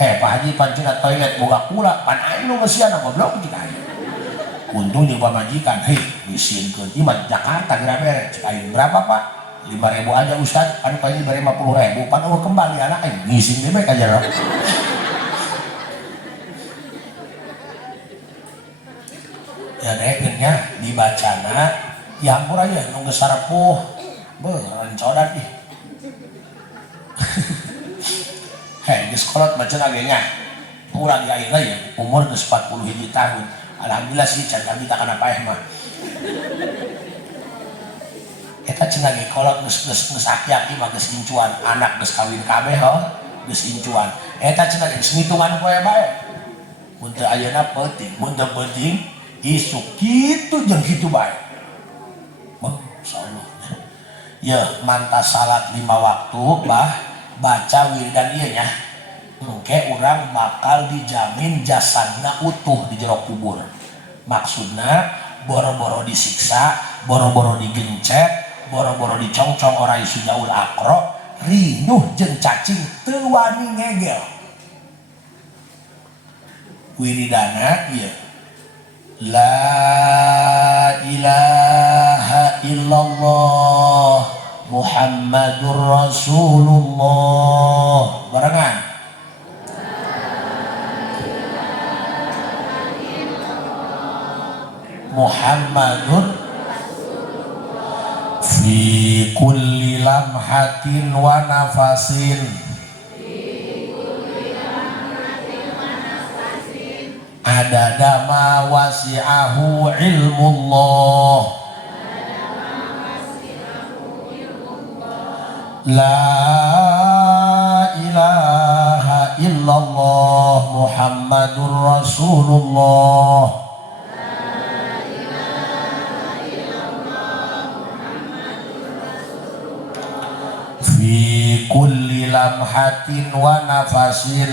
Pak Haji pancina toilet boga kula pan aing nu mesiana goblok cik aing untung jeung pamajikan ngisieunkeun ieu mah Jakarta geura beres cik aing berapa Pak 5.000 aja Ustaz anu paling bari 50.000 pan eueuh kembali anak aing ngising deui ka jero ya rekennya dibacana ya ampun aja nunggu sarepuh rencodan nih hei geus kolot macen agenya urang ya ayeuna ya umur geus 41 tahun alhamdulillah sih can kami tak kana paeh mah eta cenah ge kolot geus aki-aki mah geus incuan anak geus kawin kabeh geus incuan eta cenah ge ngitungan poe bae mun teu ayeuna penting mun teu penting isuk kitu jeung kitu bae masyaallah ya mantas salat 5 waktu baca wiridan ieu nya engke urang bakal dijamin jasadna utuh di jero kubur maksudna boro-boro disiksa boro-boro digencet boro-boro dicongcong ora isujaul akro rinuh jeung cacing teu wani ngegel wiridana ieu la ilaha illallah Muhammadur Rasulullah barengan Muhammadur fi kulli lamhatin wa nafasin adada ma wasi'ahu ilmullah la ilaha illallah Muhammadur Rasulullah fi kulli lamhatin wa nafasin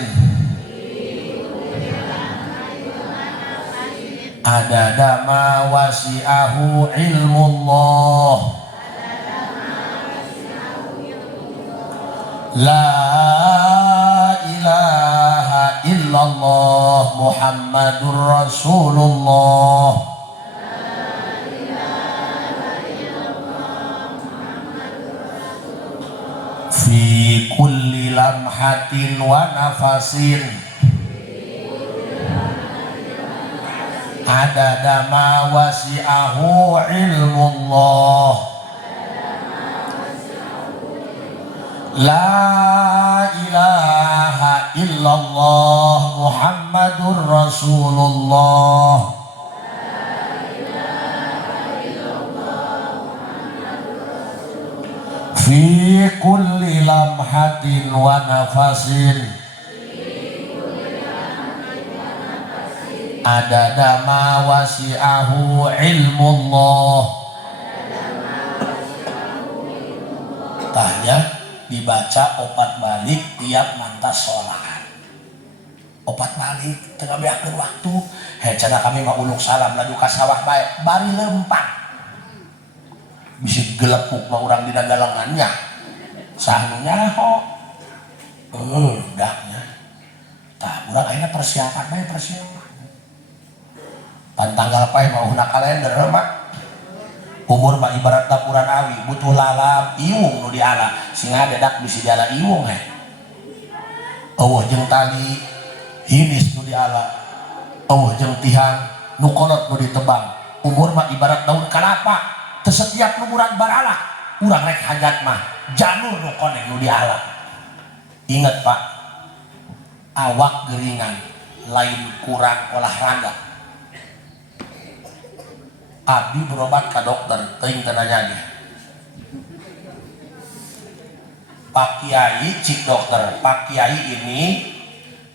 adada ma wasi'ahu ilmullah la ilaha illallah Muhammadur Rasulullah fi kulli lamhatin wa nafasin adada ma wasi'ahu ilmullah la ilaha illallah Muhammadur Rasulullah fi kulli lamhatin wa nafasin adada ma wasi'ahu ilmullah tanya dibaca opat balik tiap mantas sholat opat balik tengah beakeun waktu cenah kami mah uluk salam laju ka sawah bae bari lempang bisi gelepuk mah urang dina galengannya sahnu nyaho dahnya tah urang ayeuna persiapan bae persiapan pan tanggal pae mah uhna kalender mah umur mah ibarat dapuran awi butuh lalap iwung nu diala singa dedak bisi diala iwung eueuh jeung tali hinis nu diala eueuh jeung tihan nu kolot nu ditebang umur mah ibarat daun kalapa teu setiap nu urang barala urang rek hajat mah janur nu koneng nu diala inget Pak awak geringan lain kurang olahraga abdi berobat ke dokter teuing teu nanyanya Pak Kiai cik dokter Pak Kiai ini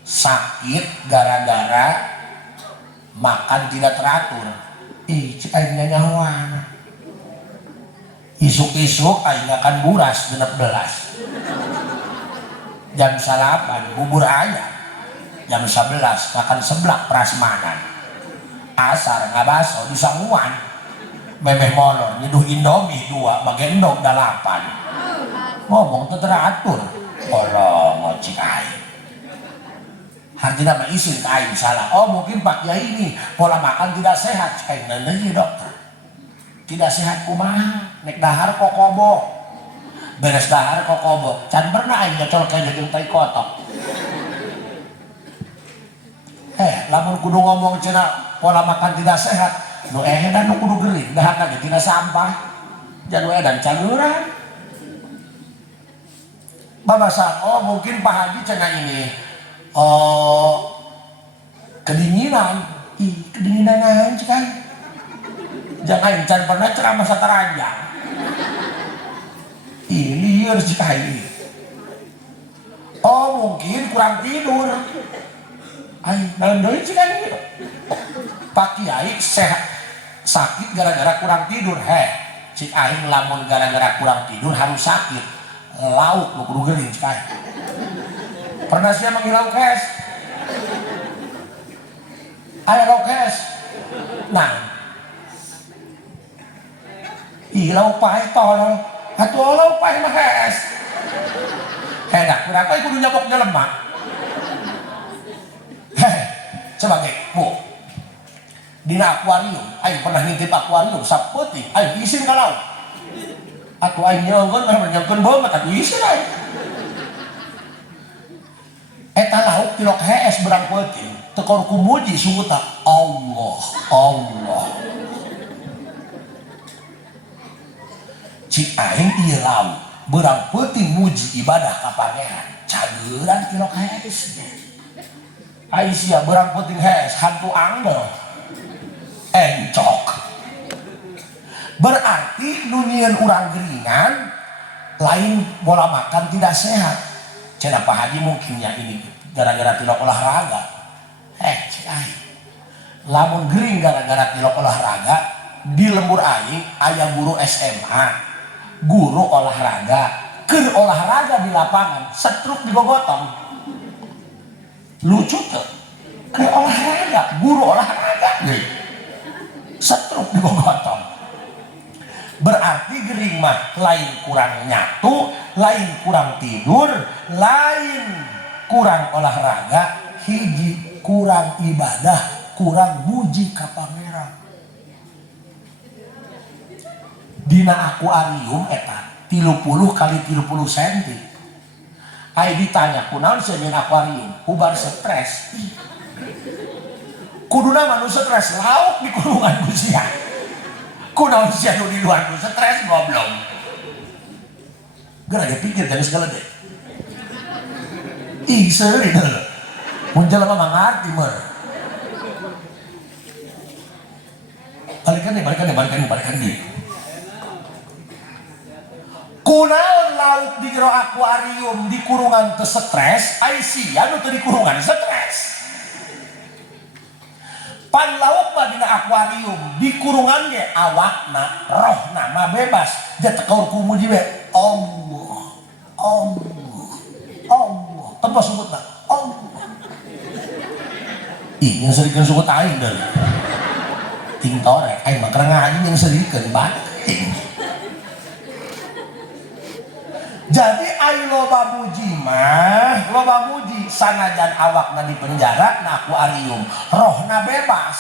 sakit gara-gara makan tidak teratur cik aing nyahoana isuk-isuk aing akan buras 16 jam 8 bubur ayam jam 11 akan seblak prasmanan asar ngabaso disanguan memeh molor nyeduh indomie 2 bagendong 8 ngomong teratur kolong ngocik aing hartina mah isin ka aing salah mungkin Pak Kiai ini pola makan tidak sehat aing neuneuh dokter tidak sehat kumaha nek dahar kokobo beres dahar kokobo can pernah aing nyocol ka jeung tai kotok lamun kudu ngomong cenah pola makan tidak sehat nu edan nu kudu gering dahana ge tina sampah janu edan caluran babasa oh mungkin Pak Haji cenah ini kedinginan kedinginan naon kan jangan can pernah ceramah sataranjang ini liar sih ini oh mungkin kurang tidur naon deui sih kan gitu Pak Kiai sehat sakit gara-gara kurang tidur cik aing lamun gara-gara kurang tidur harus sakit lauk lu kudu geuning cik aing pernah sih menghilau kes aya lokes nah lauk pae tolong atuh lauk pae mah hes dah kurang kudu nyaboknya lemak sebagai bu dina akuarium aing pernah ngintip akuarium sapeuting aing isin ka laut atuh aing nyeungkeun mah nyangkeun beung tapi isin aing eta lauk tilok hees berang peuting teu ku muji sungguh tak Allah cik aing ieu lauk berang peuting muji ibadah ka pangeran cageurang tilok hees aing sia berang peuting hees hantu angel encok berarti nunyian urang geringan lain pola makan tidak sehat cenah Pak Haji mungkinnya ini gara-gara tidak olahraga cik aing lamun gering gara-gara tidak olahraga di lembur aing aya guru SMA guru olahraga keur olahraga di lapangan setruk digogotong lucu tuh keur olahraga guru olahraga setruk digogotong berarti gering mah lain kurang nyatu lain kurang tidur lain kurang olahraga hiji kurang ibadah kurang muji ka pangeran dina akuarium eta 30 kali 30 cm aya ditanya kunaon sieun akuarium ubar stres kuduna mah nu stres lauk di kurungan ku sia kunaon sia nu di luar ku stres goblok gara-gara pikir dari segala deh seuri deuleu mun jelema mah ngarti meuh balikan deui kunaon lauk di jero akuarium di kurungan teu stres ai sia nu teu di kurungan stres pan lauk mah dina akuarium di kurungan ge awakna rohna mah bebas dia tekaur ku muji we Allah tanpa sebutna Allah yang serikeun sukut aing deui ting torek aing mah keur ngaji yang serikeun batin jadi aing loba muji sanajan awakna di penjara na akuarium rohna bebas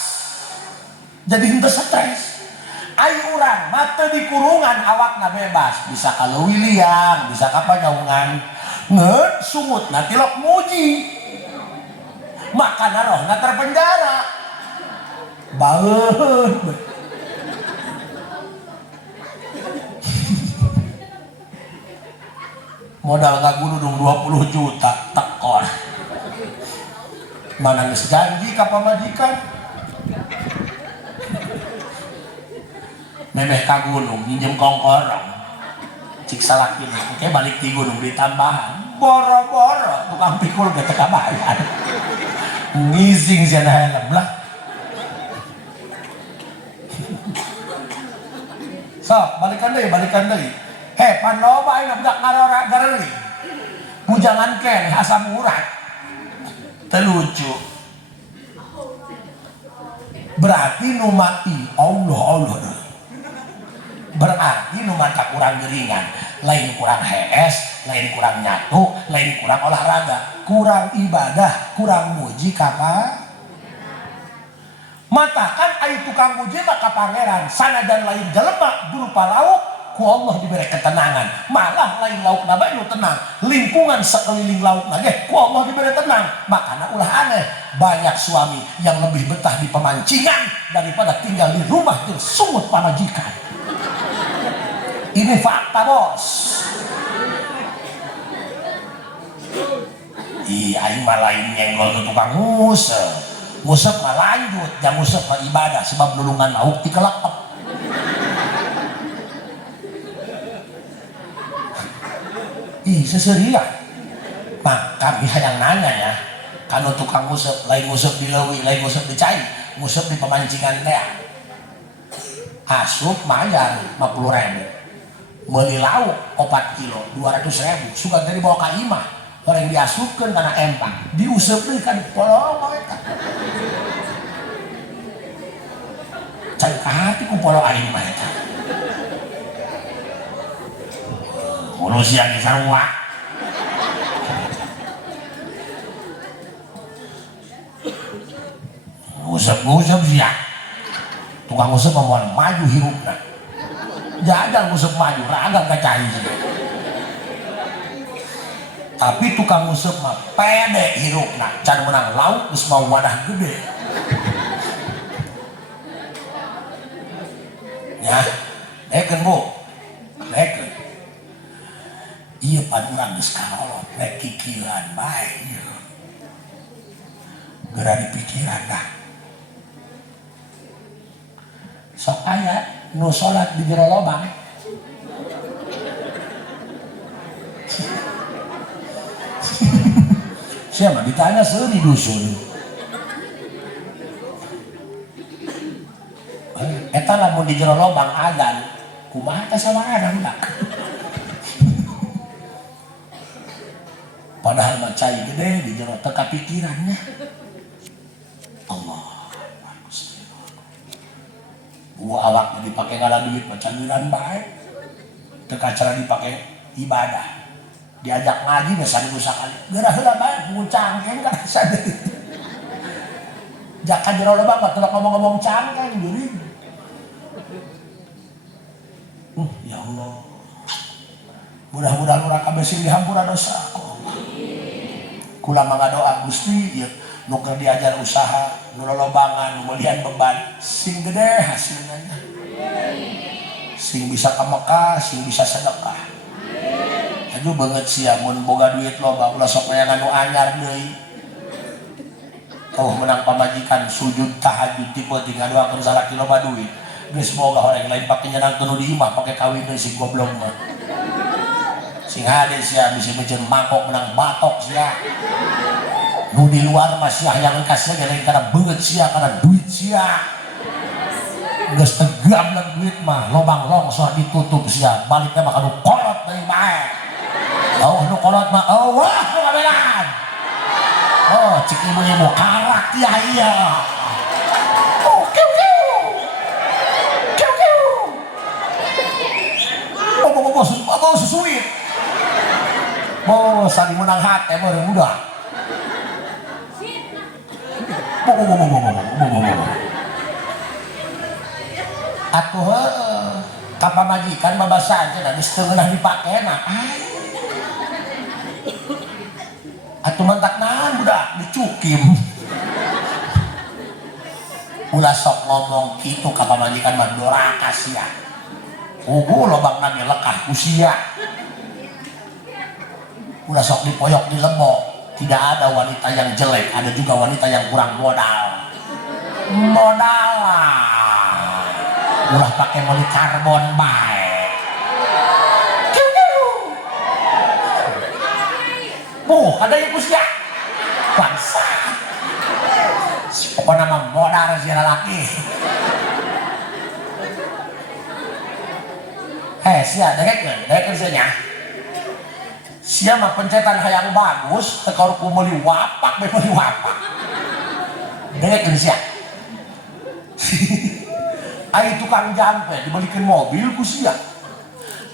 jadi henteu stres aing urang mah teu di kurungan awakna bebas bisa ka leuwih liang bisa ka panyaungan ngeun sumutna tilok muji makana rohna terpenjara baeud modal ngaguludung 20 juta tekor mana geus janji ka pamajikan memeh ka gunung nginjem kongkorong cik salaki oke balik di gunung ditambahan boro-boro tukang pikul ge teu kabayar ngizing cenah helm lah sok balikan deui pan loba aing budak ngarora gareuling bujangan keneh asam urat teu lucu berarti nu mati Allah berarti nu mata kurang geringan lain kurang hees lain kurang nyatu lain kurang olahraga kurang ibadah kurang muji ka mata kan aya tukang muji mah ka pangeran sanajan lain jelema berupa lauk ku Allah diberi ketenangan, malah lain laukna bae nu tenang, lingkungan sekeliling laukna ge ku Allah diberi tenang. Makanya ulah aneh banyak suami yang lebih betah di pemancingan daripada tinggal di rumah jeung sungut pamajikan. Ini fakta, bos. Aing mah lain nyenggol ke tukang ngusep. Ngusep mah lanjut, yang ngusep mah ibadah sebab lulungan lauk dikelekep. Seserian. Nah, kami hayang nanya ya, kalau tukang ngusep, lain ngusep di leuwih, lain ngusep di cai, ngusep di pemancingan teh. Asup mayar 50.000. Meuli lauk 4 kilo 200.000 suka dari bawa ka imah orang diasupkeun kana empang diuseup deui ka polong eta can ka hati ku polo aing mah eta mulus yang sarua nguseup sia tukang nguseup moal maju hirupna jadang ngusep maju, ragang kacai. Tapi tukang ngusep mah pede hirupna, can menang lauk geus mau wadah gede. Ya, neken bu, neken. Iya paduran geus kalolot, nek kikiran bae ieu. Geura dipikiran dah. Sok aya nu sholat di jero lobang siapa ditanya seudi dusun eta lamun di jero lobang adzan kumaha teh sama ada enggak padahal mah cai gede di jero teu kapikirannya Allah gua awak dipake ngala duit macam duitan bae teu kacara dipake ibadah diajak ngaji geus sadeui sakali geura heula bae ku cangkeng kana sadeui jaka jero lobang mah teu ngomong-ngomong cangkeng deui ya Allah mudah-mudahan urang kabeh sing dihampura dosa kula mangga doa Gusti ieu nu keur diajar usaha nu lolobangan nu meulian beban sing gede hasilnya sing bisa ka Mekah sing bisa sedekah aduh banget sia mun boga duit loba ulah sok mayangan nu anyar deui menang pamajikan sujud tahajud tipe 3 doakeun salaki loba duit geus boga horeng lain pake nyenangkeun nu di imah pake kawin deui si goblok mah sing hade sia bisa mejeun mangkok menang batok sia nu di luar mah sia yang kasih lain karena beungeut sia karena duit sia geus tegam lang duit mah lobang longsor ditutup sia baliknya mah kanu kolot deui bae nu kolot mah wah nu ngabelan cik ibu karak ya iya mau susuit mau saling menang hati baru mudah atuh kapal majikan babasa aja dan setengah dipakai nah atuh mentak nahan budak dicukim ulah sok ngomong gitu kapal majikan mah doraka sia lobang nami lekah usia ulah sok dipoyok di lembok tidak ada wanita yang jelek ada juga wanita yang kurang modal ulah pakai moli karbon baik ada yang usia bangsa pokoknya mah modal si lalaki sia dekeun sia sia mah pencetan hayang bagus tekor ku meuli wapak dekeun sia ai tukang jampe dibalikin mobil ku sia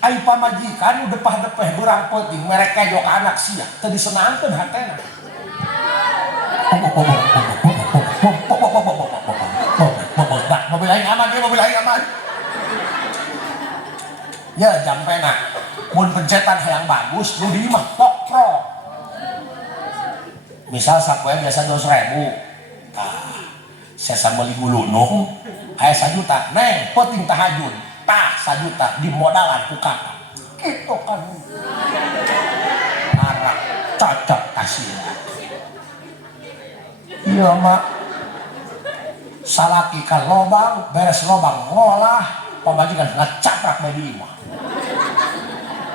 ai pamajikan nu depah-depeh beurang peuting mereka jok anak sia teu disenangkeun hatena mobil aing aman. ya jampena mun pencetan hayang bagus nu di mah pokro misal sapoe biasa 2.000 saya sama beli nung aya 1 juta neng penting tahajud tah 1 juta di modalan ku kakak gitu kan arah cocok kasih iya mak salaki ka lobang beres lobang ngolah pamajikan ngacaprak baby mah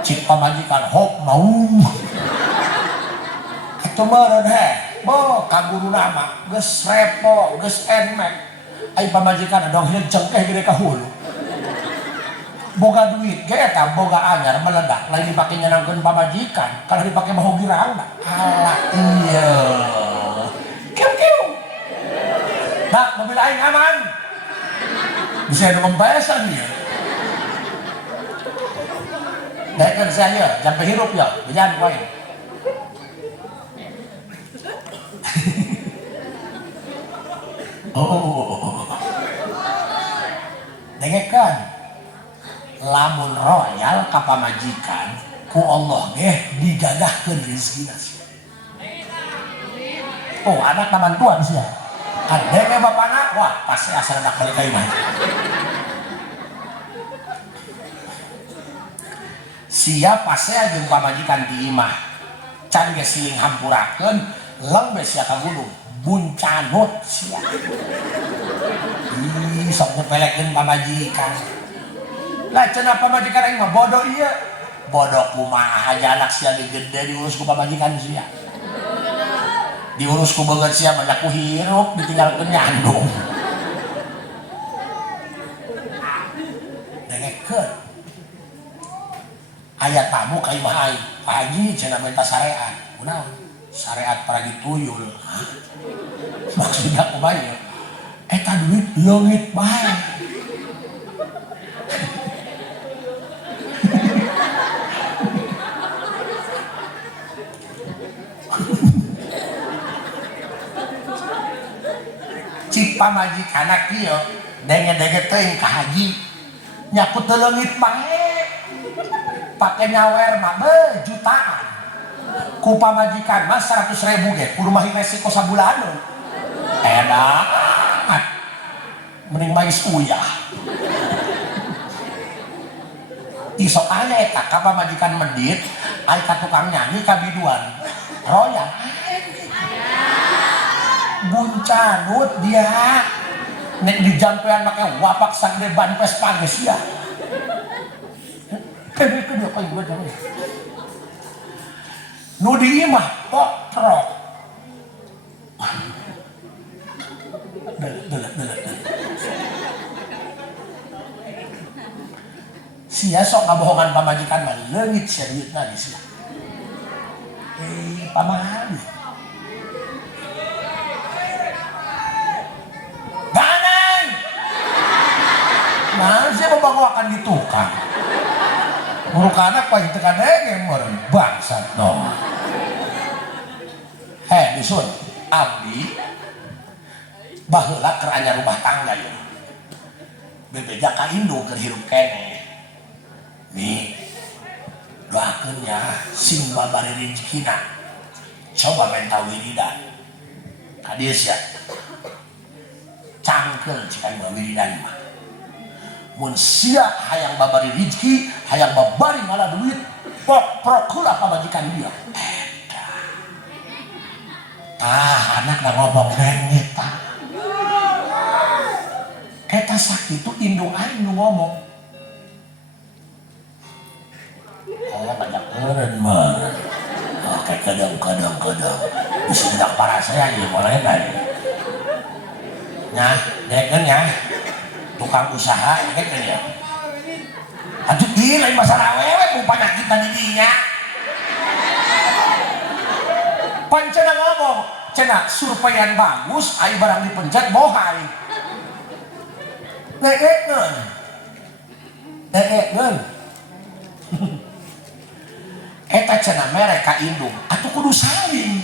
cik pamajikan hop mau itu meureun he bo ka guru nama geus repo geus enmek ai pamajikan dong heunceng teh gede ka hulu boga duit ge eta boga anyar meledak lain dipake nyenangkeun pamajikan kalau dipake mah girangna alah iya kiu kiu nak mobil aing aman bisa ada pembahasan dia naikkan saya jam berhirup ya jangan poin oh dengekan lamun royal ka pamajikan ku Allah ge digagahkeun rezekina oh anak taman tuan sia adenge bapana wah pasti asal anak kali kayu mah sia pasti jeung pamajikan di imah can ge siling hampurakeun lembes sia ka gunung buncanut sia ih sok nyepelekeun pamajikan lah cenah pamajikan aing mah bodoh ieu bodoh kumaha aja anak sia gede diurus ku pamajikan sia diurus ku beungeut sia banyak ku hirup ditinggalkeun nyandung dengekeun aya tamu ka imah aing Pak Haji cenah minta syariat kunaon syariat paragi tuyul maksudnya kumaha eta duit leungit bae cik pamajikan anak kieu denge-denge teuing ka haji nyakut teu leungit bae pake nyawer mah be jutaan ku pamajikan mah 100.000 ge kudu mah resiko sabulaneun enak mending mais uyah isok aya eta ka pamajikan medit ai ka tukang nyanyi ka biduan royal buncanut dia nek di jampean make wapak sagede ban Vespa geus ya kene dia kau gua jangan nu di imah potrok sia sok ngabohongan pamajikan mah leungit sia duitna di sia pamahan ganeng nah sia membawakan di tukang urukana paling tekan denge meureun bangsat no disun abdi baheula keur anya rumah tangga ya bebeja ka indung keur hirup keneh nih doakeun nya sing babari rezekina coba menta wiridan ka dieu sia cangkel cik aing wiridan mah mun sia hayang babari rezeki hayang babari malah duit prok heula pamajikan dia anak na ngomong dengit eta sakitu indung aing nu ngomong banyak meureun mah oke kadang bisa tidak parah saya aja mulai dari nah dekeun nya tukang usaha dekeun ya atuh ieu lain masalah awewe ku panyakit di dinya pancena ngomong cenah surveian bagus ai barang dipencet bohai dekeun eta cenah mere ka indung atuh kudu saling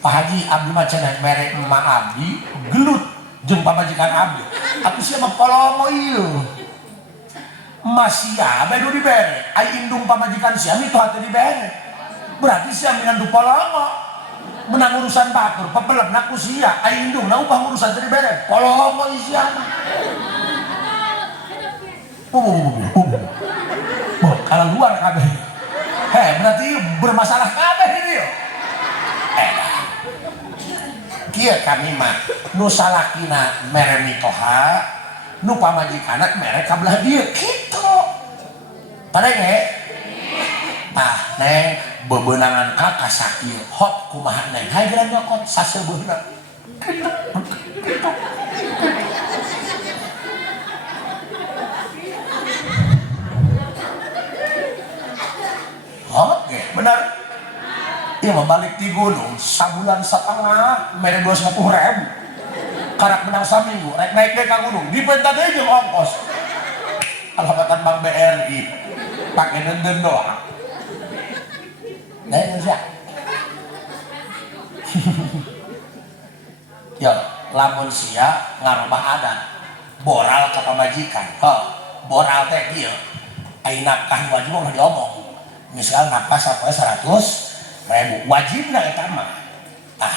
Pak Haji abdi mah cenah mere emak abdi gelut jeung pamajikan abdi atuh sia mah polongo ieu Masih abe nu dibere, ai indung pamajikan siam itu hati dibere. Berarti siam minandu polongo, menang urusan batur, pepelep naku sia, ai indung na upah urusan tadi dibere, polongo siam. Kalau luar kabeh, berarti bermasalah kabeh ini yo. Kia kami mah, nu salakina mere mitoha, nu pamajikana mere kabelah dia gitu. Pada nge, neng bebenangan kakak sakit, hot kumaha neng, hai geran nyokot sasebeuna. Oke, benar. Iya membalik di gunung, sabulan setengah, mere 250.000. Karak menang saminggu, rek naik ke gunung, dipenta deh jeung ongkos. Alhamatan Bank BRI, pakai denden doang. Nah Indonesia. Ya, lamun sia ngarubah adat, boral ke pamajikan. Boral teh kieu, ai nafkah wajib mah diomong. Misal nafkah sapoe 100.000 wajibna eta mah.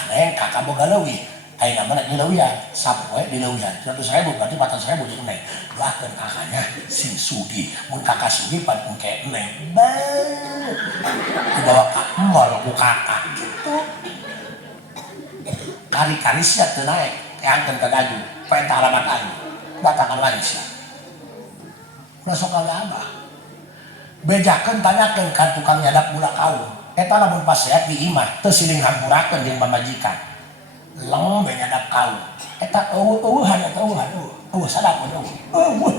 Neng kakak boga leuwih. Ai nama nak dileuwihan, sapoe dileuwihan 100.000 berarti 400.000 di neng. Doakeun kakaknya sing sugih. Mun kakak sugih pan engke neng. Dibawa ka mall ku kakak gitu. Kali-kali sia teu naek, keangkeun ka gaju, pentah alamat aing. Datangan lagi sia. Ulah sok kali abah. Bejakeun tanyakeun ka tukang nyadap budak kaum. Eta lamun pas sehat di imah teu siling hampurakeun jeung pamajikan. Leng nyadap kaum. Eta eueuhan eta eueuhan eueuh sadap eueuh. Eueuh.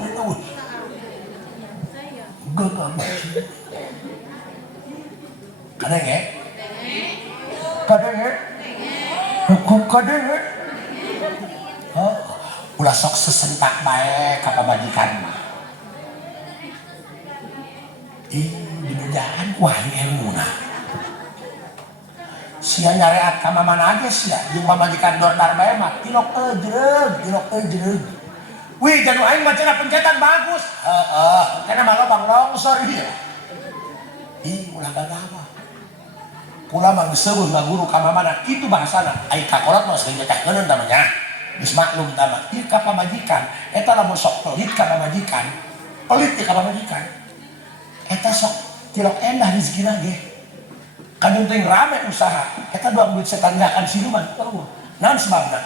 Geueuh. Kadenge? Kadenge? Hukum kadenge? Ulah sok sesentak bae ka pamajikan mah. Dinujaan wah ilmu nah. Sia nyareat ka mamana aja sia, jeung pamajikan dordar bae mah tilok ejreug. Wih, janu aing mah cenah pencetan bagus. Kana mah lobang longsor ieu. Ulah gagah. Kula mah geus seueuh ngaguru ka mamana, kitu bahasana. Ai kakolot mah sering nyecahkeun tamanya. Geus maklum tama, ieu ka pamajikan, eta lamun sok pelit ka pamajikan. Pelit ka pamajikan. Eta sok tilok endah rezekina ge. Kadung teh rame usaha, eta doang duit setanggakan siluman. Naon sebabna?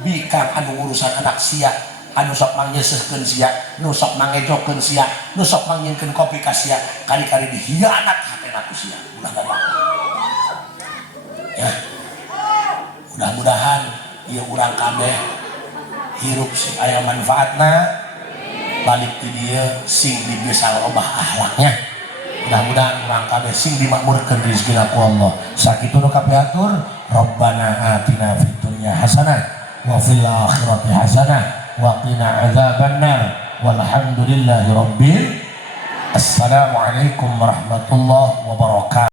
Bikang anu urusan anak sia, anu sok mangyeseuhkeun sia, nu sok mangejokeun sia, nu sok mangyieunkeun kopi ka sia, kali-kali dihianat hatena ku sia. Ulah gagal. Ya. Mudah-mudahan ieu urang kabeh hirup sing aya manfaatna. Balik di dia sing dibesal obah ahlaknya. Mudah-mudahan urang kabeh sing dimakmurkeun rezekina ku Allah. Sakitu nu kapiatur, Rabbana atina fid dunya hasanah wa fil akhirati hasanah wa qina adzabannar. Walhamdulillahi rabbil. Assalamualaikum warahmatullahi wabarakatuh.